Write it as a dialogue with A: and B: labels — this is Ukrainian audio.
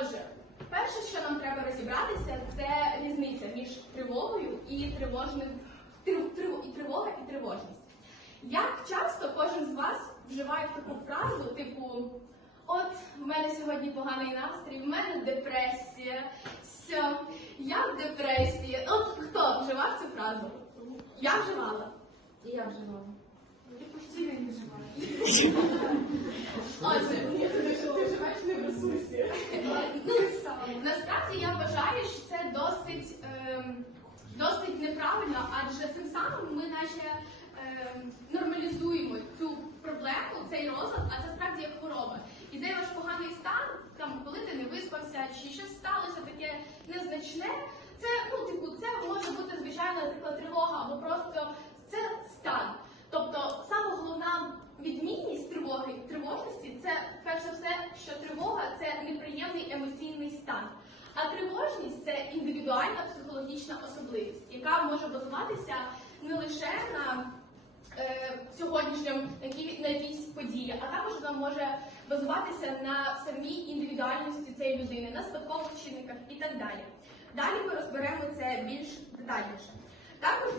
A: Отже, перше, що нам треба розібратися, це різниця між тривогою і тривожним трив- трив- і тривога і тривожність. Як часто кожен з вас вживає таку фразу, типу, от в мене сьогодні поганий настрій, в мене депресія, все, я в депресії. От хто вживав цю фразу? Я вживала.
B: І я вживала.
C: Ти постійно не вживаєш.
A: Отже,
C: Ти вживаєш не в ресурсі.
A: Ну, насправді я вважаю, що це досить, ем, досить неправильно, адже цим самим ми наче ем, нормалізуємо цю проблему, цей розлад, а це справді як хвороба. І цей ваш поганий стан, там, коли ти не виспався, чи щось сталося таке незначне, це, ну, типу, це може бути звичайна наприклад, тривога або просто це стан. Тобто саме головна відмінність тривоги тривожності це перш за все, що тривога це неприємний емоційний стан. А тривожність це індивідуальна психологічна особливість, яка може базуватися не лише на е, сьогоднішньому на, якійсь події, а також вона може базуватися на самій індивідуальності цієї людини, на спадкових чинниках і так далі. Далі ми розберемо це більш детальніше. Також